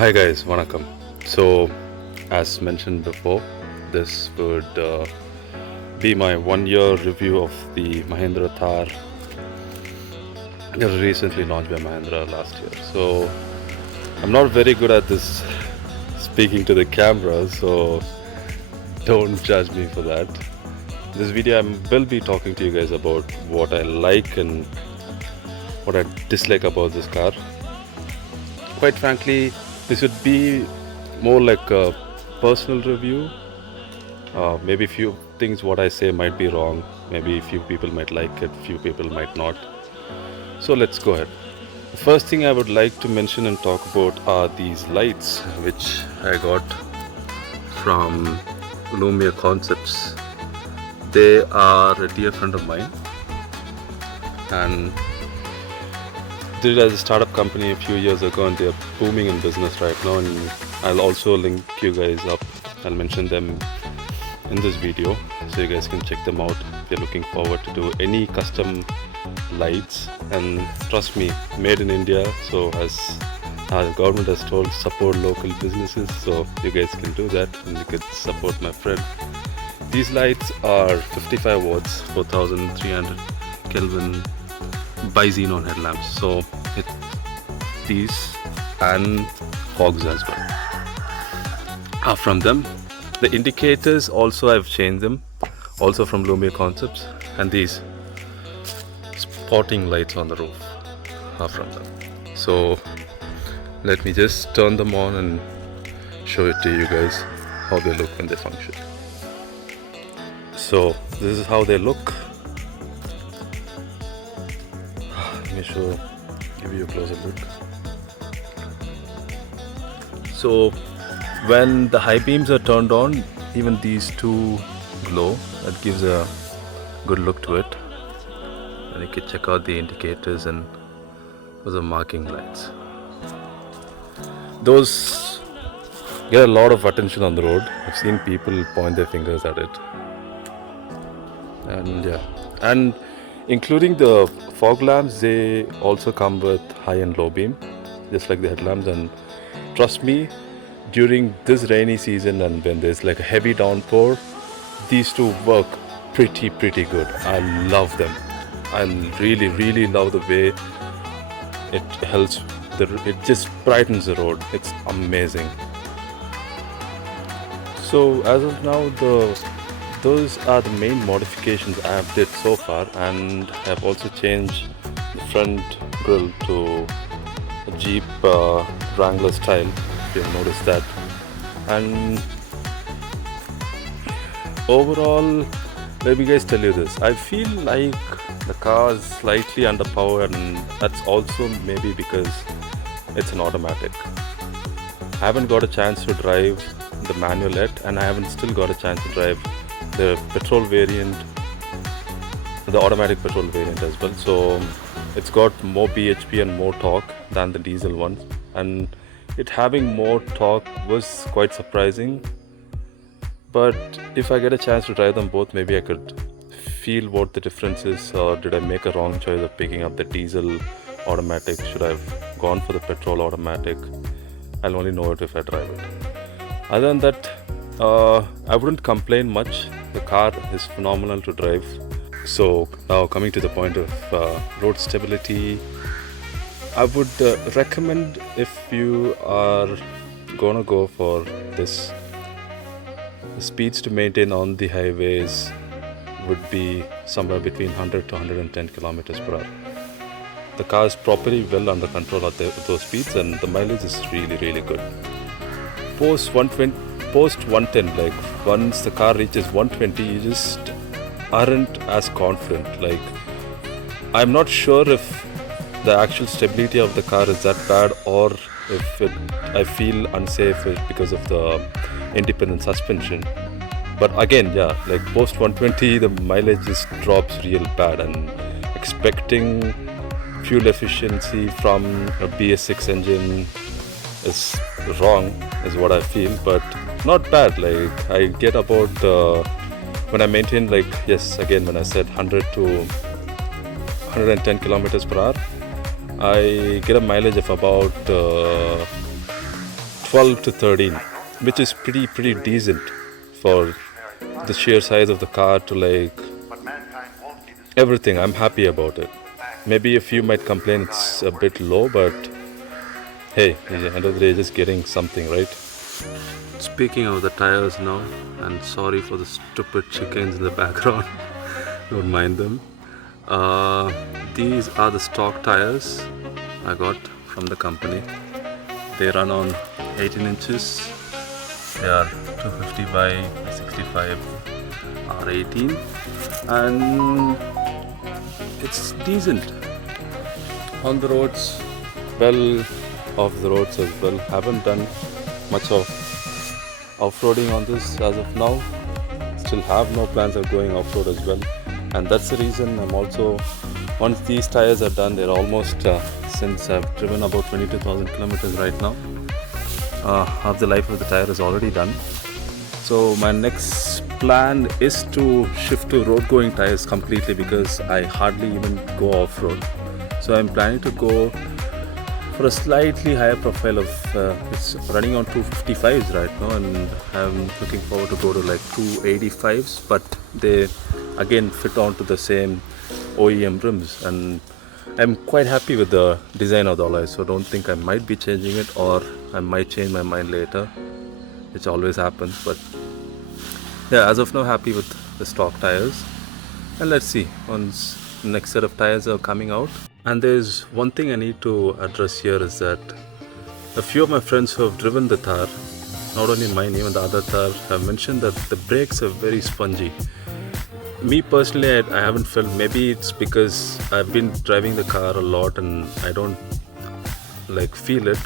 Hi guys, Vanakkam. So, as mentioned before, this would be my 1 year review of the Mahindra Thar. It was recently launched by Mahindra last year. So, I'm not very good at this speaking to the camera, so don't judge me for that. This video, I will be talking to you guys about what I like and what I dislike about this car. Quite frankly, this would be more like a personal review. Maybe few things what I say might be wrong. Maybe few people might like it, few people might not. So let's go ahead. The first thing I would like to mention and talk about are these lights which I got from Lumia Concepts. They are a dear friend of mine, and did it as a startup company a few years ago, and they're booming in business right now. And I'll also link you guys up. I'll mention them in this video so you guys can check them out if you're looking forward to do any custom lights. And trust me, made in India. So as our government has told, support local businesses, so you guys can do that and you can support my friend. These lights are 55 watts, 4300 Kelvin bi-xenon headlamps. So these and fogs as well are from them. The indicators also I've changed them, also from Lumia Concepts, and these spotting lights on the roof are from them. So let me just turn them on and show it to you guys how they look when they function. So this is how they look. Let me give you a closer look. So when the high beams are turned on, even these two glow. That gives a good look to it. And you can check out the indicators, and those are marking lights. Those get a lot of attention on the road. I've seen people point their fingers at it. And yeah, and including the fog lamps, they also come with high and low beam, just like the headlamps. And trust me, during this rainy season and when there's like a heavy downpour, these two work pretty good. I love them. I really love the way it helps. It just brightens the road. It's amazing. So as of now, those are the main modifications I have did so far, and I've also changed the front grille to a Jeep Wrangler style, if you've noticed that. And overall, let me guys tell you this, I feel like the car is slightly underpowered, and that's also maybe because it's an automatic. I haven't got a chance to drive the manual yet, and I haven't still got a chance to drive the petrol variant, the automatic petrol variant as well. So it's got more bhp and more torque than the diesel ones, and it having more torque was quite surprising. But if I get a chance to drive them both, maybe I could feel what the difference is, or did I make a wrong choice of picking up the diesel automatic? Should I have gone for the petrol automatic? I'll only know it if I drive it. Other than that, I wouldn't complain much. The car is phenomenal to drive. So now coming to the point of road stability, I would recommend, if you are gonna go for this, the speeds to maintain on the highways would be somewhere between 100 to 110 kilometers per hour. The car is properly well under control at those speeds, and the mileage is really good. Post 110, like once the car reaches 120, you just aren't as confident. Like, I'm not sure if the actual stability of the car is that bad, or if I feel unsafe because of the independent suspension. But again, yeah, like post 120, the mileage just drops real bad, and expecting fuel efficiency from a BS6 engine is wrong, is what I feel. But not bad. Like, I get about when I maintain, like, yes, again, when I said 100 to 110 kilometers per hour, I get a mileage of about 12 to 13, which is pretty decent for the sheer size of the car to like everything. I'm happy about it. Maybe a few might complain it's a bit low, but hey, at the end of the day, just getting something, right? Speaking of the tires now, and sorry for the stupid chickens in the background, don't mind them. These are the stock tires I got from the company. They run on 18 inches. They are 250 by 65 R18, and it's decent on the roads, well off the roads as well. Haven't done much of off-roading on this as of now. Still have no plans of going off-road as well, and that's the reason I'm also, once these tires are done, they're almost since I've driven about 22,000 kilometers right now, half the life of the tire is already done. So my next plan is to shift to road going tires completely, because I hardly even go off-road. So I'm planning to go for a slightly higher profile of it's running on 255s right now, and I'm looking forward to go to like 285s, but they again fit onto the same OEM rims, and I'm quite happy with the design of the alloys, so don't think I might be changing it, or I might change my mind later, which always happens. But yeah, as of now, happy with the stock tires, and let's see once the next set of tires are coming out. And there's one thing I need to address here, is that a few of my friends who have driven the Thar, not only mine, even the other Thar, have mentioned that the brakes are very spongy. Me personally, I haven't felt, maybe it's because I've been driving the car a lot and I don't like feel it,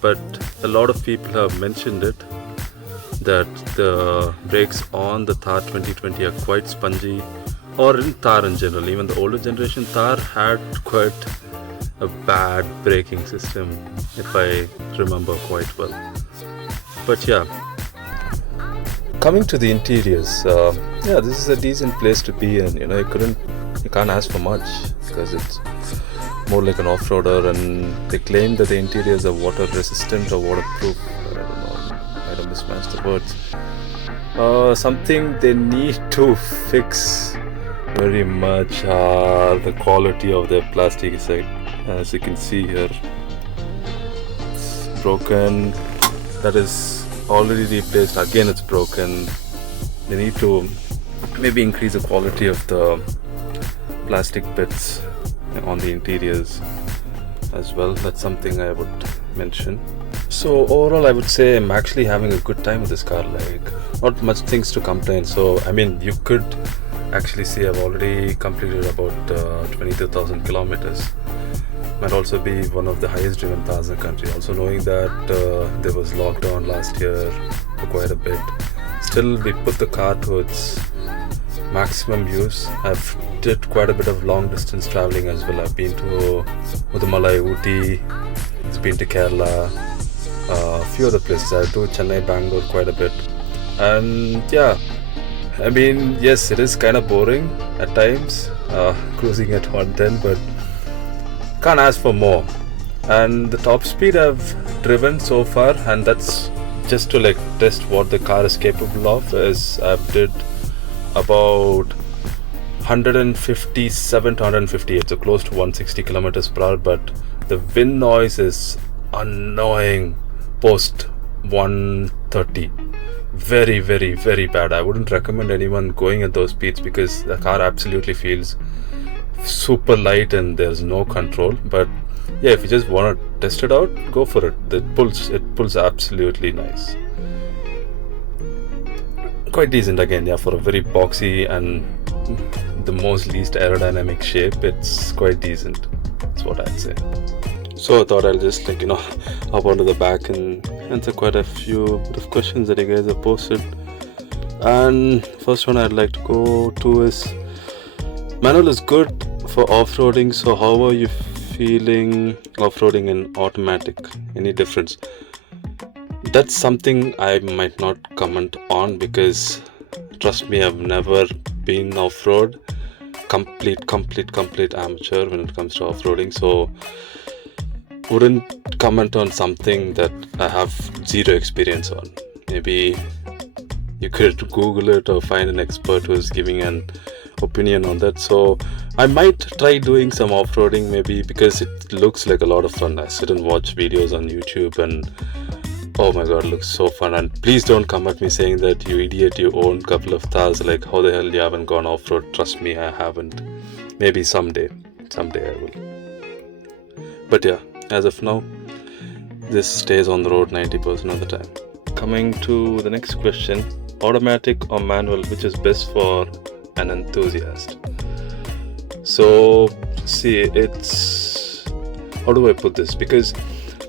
but a lot of people have mentioned it, that the brakes on the Thar 2020 are quite spongy, or in Thar in general. Even the older generation Thar had quite a bad braking system, if I remember quite well. But yeah, coming to the interiors, yeah, this is a decent place to be in. You know, you can't ask for much, because it's more like an off-roader, and they claim that the interiors are water resistant or waterproof. I don't know, I don't mismatch the words. Something they need to fix very much are the quality of their plastic. As you can see here, it's broken. That is already replaced. Again, it's broken. They need to maybe increase the quality of the plastic bits on the interiors as well. That's something I would mention. So overall, I would say I'm actually having a good time with this car. Like, not much things to complain. So I mean, you could actually see I've already completed about 22,000 kilometers. Might also be one of the highest driven cars in the country. Also knowing that there was lockdown last year for quite a bit. Still, we put the car to its maximum use. I've did quite a bit of long distance traveling as well. I've been to Mudumalai, Ooty, it's been to Kerala, a few other places. I've been to Chennai, Bangalore quite a bit. And yeah, I mean, yes, it is kind of boring at times, cruising at 110, but can't ask for more. And the top speed I've driven so far, and that's just to like test what the car is capable of, is I've did about 157 to 158, so close to 160 kilometers per hour, but the wind noise is annoying post 130. Very, very, very bad. I wouldn't recommend anyone going at those speeds, because the car absolutely feels super light and there's no control. But yeah, if you just want to test it out, go for it. It pulls absolutely nice. Quite decent again, yeah, for a very boxy and the most least aerodynamic shape. It's quite decent, that's what I'd say. So I thought I'll just hop onto the back and answer quite a few bit of questions that you guys have posted. And first one I'd like to go to is, manual is good for off-roading, so how are you feeling off-roading in automatic? Any difference? That's something I might not comment on, because trust me, I've never been off-road. Complete amateur when it comes to off-roading. So wouldn't comment on something that I have zero experience on. Maybe you could Google it or find an expert who is giving an opinion on that. So I might try doing some off-roading maybe, because it looks like a lot of fun. I sit and watch videos on YouTube and oh my god, it looks so fun. And please don't come at me saying that you idiot, you own a couple of Thars. Like, how the hell you haven't gone off-road? Trust me, I haven't. Maybe someday I will. But yeah, as of now, this stays on the road 90% of the time. Coming to the next question, automatic or manual, which is best for an enthusiast? So see, it's, how do I put this? Because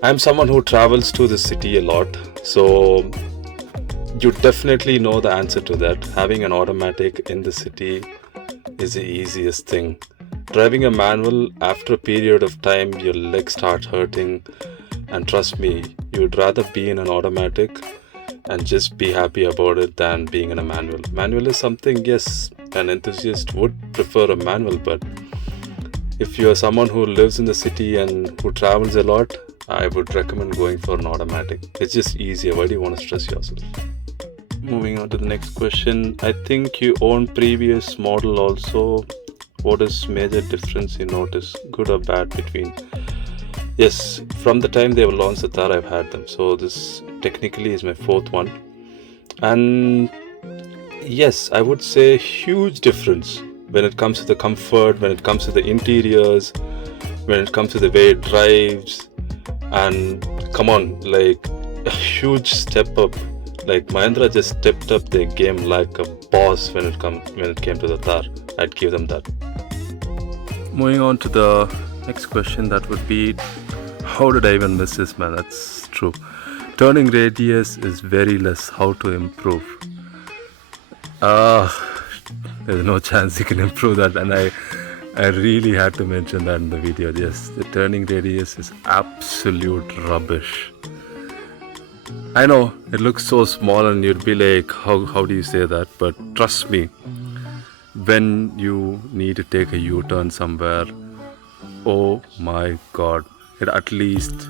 I'm someone who travels to the city a lot, so you definitely know the answer to that. Having an automatic in the city is the easiest thing. Driving a manual, after a period of time, your legs start hurting, and trust me, you'd rather be in an automatic and just be happy about it than being in a manual. Manual is something, yes, an enthusiast would prefer a manual, but if you're someone who lives in the city and who travels a lot, I would recommend going for an automatic. It's just easier. Why do you want to stress yourself? Moving on to the next question. I think you own previous model also. What is major difference you notice, good or bad, between? Yes, from the time they were launched the Thar, I've had them. So this technically is my fourth one. And yes, I would say huge difference when it comes to the comfort, when it comes to the interiors, when it comes to the way it drives. And come on, like a huge step up. Like Mahindra just stepped up their game like a boss when it came to the Thar. I'd give them that. Moving on to the next question, that would be, how did I even miss this, man? That's true. Turning radius is very less. How to improve? There's no chance you can improve that, and I really had to mention that in the video. Yes, the turning radius is absolute rubbish. I know it looks so small and you'd be like, how do you say that? But trust me, when you need to take a U-turn somewhere, oh my god, it at least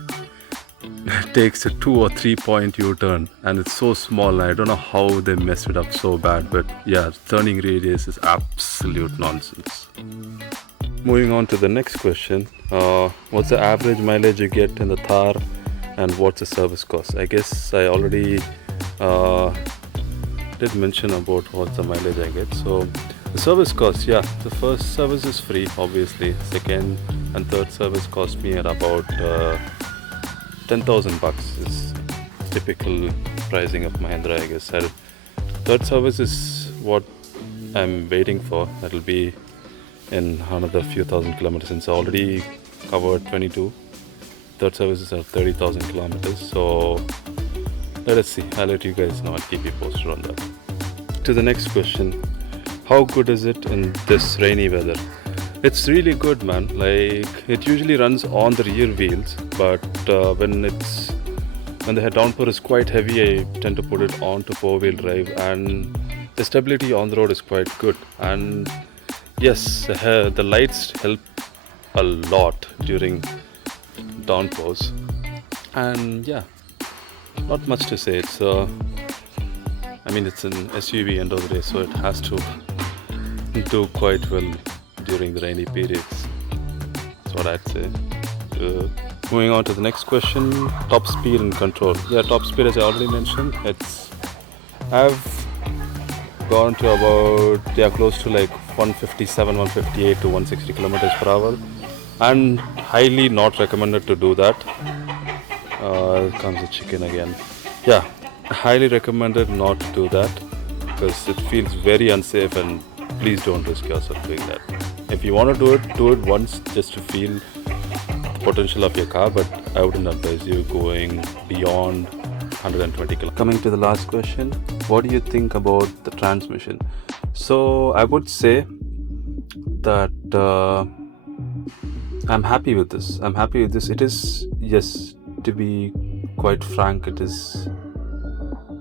takes a 2 or 3 point U-turn, and it's so small. I don't know how they messed it up so bad, but yeah, turning radius is absolute nonsense. Moving on to the next question, what's the average mileage you get in the Thar, and what's the service cost? I guess I already did mention about what's the mileage I get. So the service cost, yeah, the first service is free, obviously. Second and third service cost me at about 10,000 bucks is typical pricing of Mahindra, I guess. Third service is what I'm waiting for. That'll be in another few thousand kilometers, since I already covered 22. Third service is at 30,000 kilometers. So let us see. I'll let you guys know. I'll keep you posted on that. To the next question, how good is it in this rainy weather? It's really good, man. Like, it usually runs on the rear wheels, but when the downpour is quite heavy, I tend to put it on to four-wheel drive, and the stability on the road is quite good. And yes, the lights help a lot during downpours. And yeah, not much to say. It's it's an SUV end of the day, so it has to do quite well during the rainy periods. That's what I'd say. Moving on to the next question, top speed and control. Yeah, top speed, as I already mentioned, I've gone to about close to like 157, 158 to 160 kilometers per hour, and highly not recommended to do that. Here comes the chicken again. Yeah, highly recommended not to do that, because it feels very unsafe, and please don't risk yourself doing that. If you want to do it once just to feel the potential of your car, but I wouldn't advise you going beyond 120 km. Coming to the last question, what do you think about the transmission? So I would say that I'm happy with this. It is, yes, to be quite frank, it is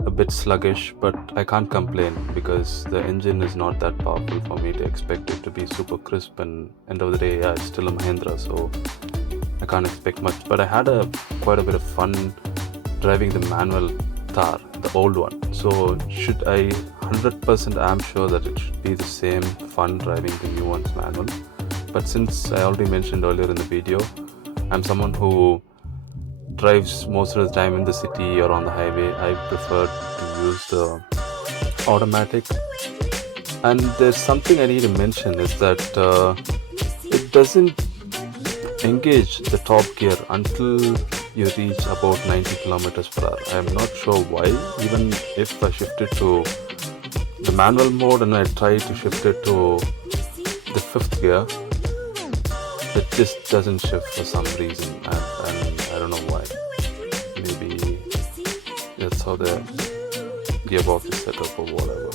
a bit sluggish, but I can't complain because the engine is not that powerful for me to expect it to be super crisp, and end of the day, yeah, it's still a Mahindra, so I can't expect much. But I had quite a bit of fun driving the manual Thar, the old one. So should I 100% I'm sure that it should be the same fun driving the new one's manual. But since I already mentioned earlier in the video, I'm someone who drives most of the time in the city or on the highway. I prefer to use the automatic. And there's something I need to mention is that it doesn't engage the top gear until you reach about 90 kilometers per hour. I am not sure why. Even if I shift it to the manual mode and I try to shift it to the fifth gear, it just doesn't shift for some reason, and I don't know why. Maybe that's how the gearbox is set up or whatever.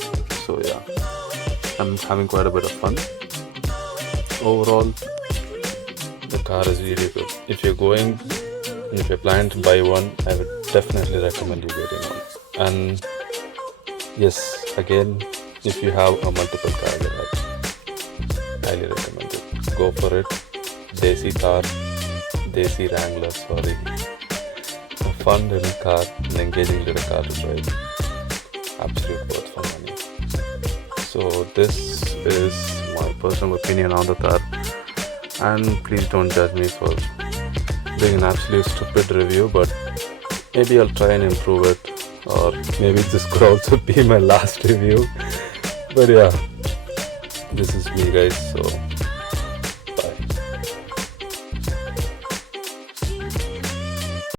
So yeah, I'm having quite a bit of fun. Overall, the car is really good. If you're going and if you're planning to buy one, I would definitely recommend you getting one. And yes, again, if you have a multiple car garage, highly recommend it. Go for it. Desi Thar, Desi Wrangler, sorry. A fun little car, an engaging little car to drive. Absolute worth for money. So this is my personal opinion on the Thar. And please don't judge me for doing an absolute stupid review, but maybe I'll try and improve it, or maybe this could also be my last review. But yeah, this is me guys, so